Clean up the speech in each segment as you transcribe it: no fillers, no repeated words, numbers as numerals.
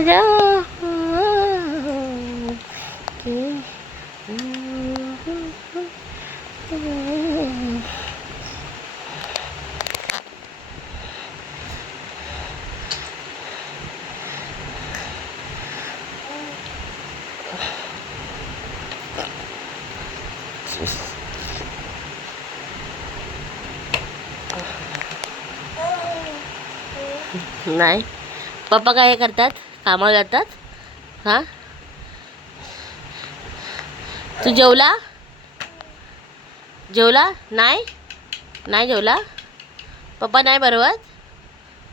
माझ्या नाही पप्पा काय करतात, कामाला जातात. हां तू जेवला जेवला नाही नाही जेवला पप्पा नाही बरोबर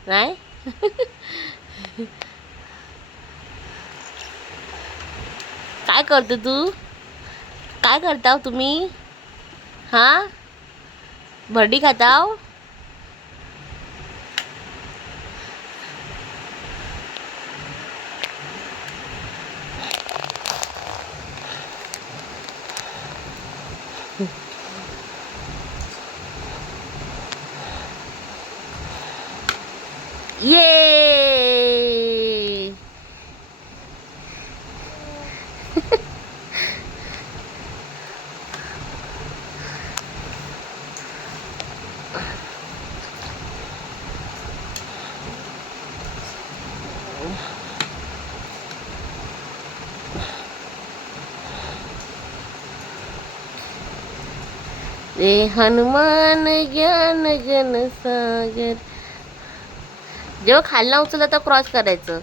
नाही. काय करतो तू, काय करताव तुम्ही? हां भरडी खाताव. ये रे हनुमान ज्ञान घन सागर. जेव्हा खालना उचललं तर क्रॉस करायचं.